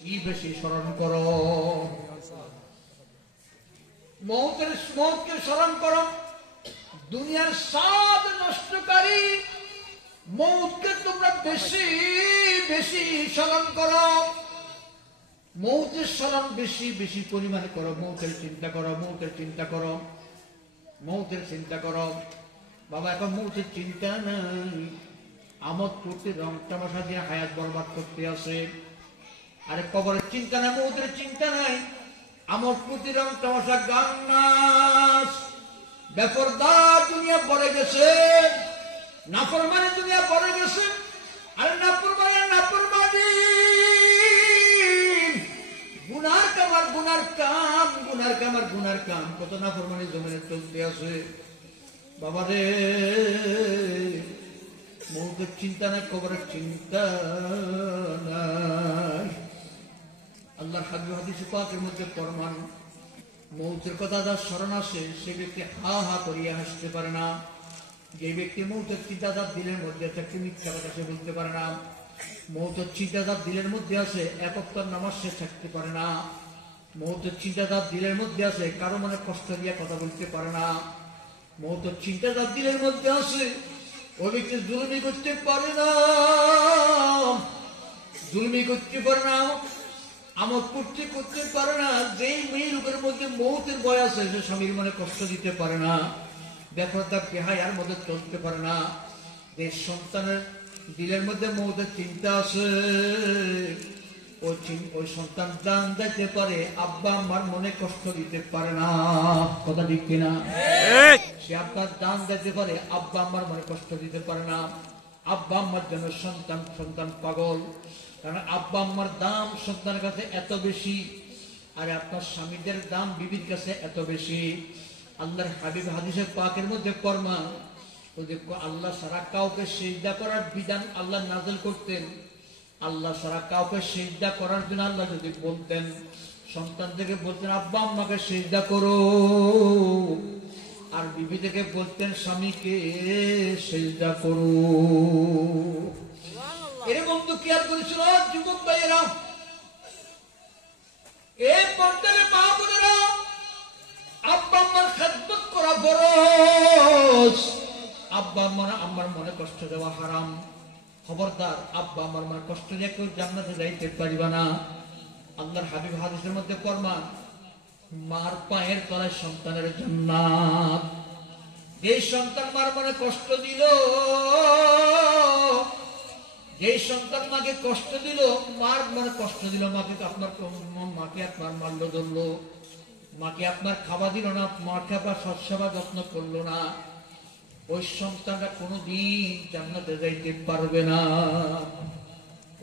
কি বেশি স্মরণ করো, মৌতকে স্মরণ করো। দুনিয়ার স্বাদ নষ্টকারী মৌতকে তোমরা বেশি বেশি স্মরণ করো। মৌতের স্মরণ বেশি বেশি পরিমাণে করো। মৌতের চিন্তা করো, মৌতের চিন্তা করো, মৌতের চিন্তা করো। বাবা এখন মৌতের চিন্তা নাই, আমোদ করতে রং তামাশা দিয়ে হায়াত বরবাদ করতে আসে। আরে কবরের চিন্তা নাই, মৌতের চিন্তা নাই, আমোদ করতে রং তামাশা গান নাচ বেপরদার দুনিয়া পড়ে গেছে, নাফরমানি দুনিয়া পড়ে গেছে। আরে নাফরমানি গুনার কামার গুনার কাম, গুনার কামার গুনার কাম, কত নাফরমানি জমিনে চলতে আছে। বাবা রে মৌতের চিন্তা নাই, কবরের চিন্তা নাই। আল্লাহর হাদিসে পাকের মধ্যে ফরমান, মৌতের কথা যার স্মরণ আসে সে ব্যক্তি হা হা করিয়া হাসতে পারে না। যে ব্যক্তি মৌতের চিন্তা যার দিলের মধ্যে আছে, একটি মিথ্যা কথা সে বলতে পারে না। মৌতের চিন্তা যার দিলের মধ্যে আছে, এক ওয়াক্ত নামাজ সে ছাড়তে পারে না। মৌতের চিন্তা যার দিলের মধ্যে আছে, কারো মনে কষ্ট দিয়ে কথা বলতে পারে না। মৌতের চিন্তা যার দিলের মধ্যে আছে, ওই ব্যক্তি জুলুমি করতে পারে না, জুলুমি করতে পারে না, আমোদ করতে পারে না। যেই মেয়ে লোকের মধ্যে মৌতের ভয় আছে, সে স্বামীর মনে কষ্ট দিতে পারে না, বেপরদার বেহায়ার মধ্যে চলতে পারে না। যে সন্তানের দিলের মধ্যে মৌতের চিন্তা আছে, ওই সন্তান দান দিতে পারে, আব্বা আমার মনে কষ্ট দিতে পারে না। কথা ঠিক কিনা? সে আপনার দান দিতে পারে, আব্বা আমার মনে কষ্ট দিতে পারে না। আব্বা আম্মার জন্য সন্তান পাগল, কারণ আব্বা আম্মার দাম সন্তানের কাছে এত বেশি, আর আপনার স্বামীদের দাম বিবির কাছে এত বেশি। আল্লাহর হাবিব হাদিসে পাকের মধ্যে ফরমান, আল্লাহ সারা কাউকে সিজদা করার বিধান আল্লাহ নাযিল করতেন। আল্লাহ সারা কাউকে সিজদা করার জন্য আল্লাহ যদি বলতেন, সন্তান থেকে বলতেন আব্বা আম্মাকে সিজদা করো, আর বিবি থেকে বলতেন স্বামীকে সিজদা করো। এরকম তো কেয়ার করেছিল যুবক ভাইয়েরা, এই পর্দারে মা বোনেরা, আব্বা আম্মার খেদমত করা ফরজ। আব্বা আম্মার মনে কষ্ট দেওয়া হারাম। খবরদার, আব্বা আম্মার মনে কষ্ট দিয়ে কেউ জান্নাতে যাইতে পারিবা না। আল্লাহর হাবিব হাদিসের মধ্যে ফরমান, মার পায়ের তলায় সন্তানের জান্নাত। যে সন্তান মার মনে কষ্ট দিল, যে সন্তান মাকে কষ্ট দিল, মার মনে কষ্ট দিল, মাকে আপনার মারল ধরলো, মাকে আপনার খাওয়া দিল না, মাকে আপনার সৎসেবা যত্ন করলো না, ওই সন্তানটা কোনোদিন জান্নাতে যাইতে পারবে না।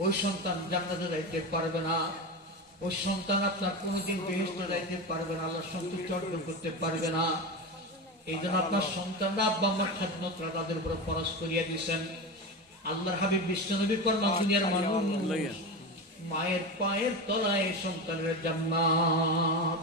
ওই সন্তান জান্নাতে যাইতে পারবে না। ওই সন্তান আপনার কোনোদিন বেহেশতে যাইতে পারবে না, আল্লাহর সন্তুষ্টি অর্জন করতে পারবে না। এই জন্য আপনার সন্তানরা আব্বা আম্মার খেদমতরা তাদের উপরে ফরজ করিয়া দিয়েছেন। আল্লাহর হাবিব বিশ্বনবী ফরমান, দুনিয়ার মানুষ মায়ের পায়ের তলায় সন্তানের জান্নাত।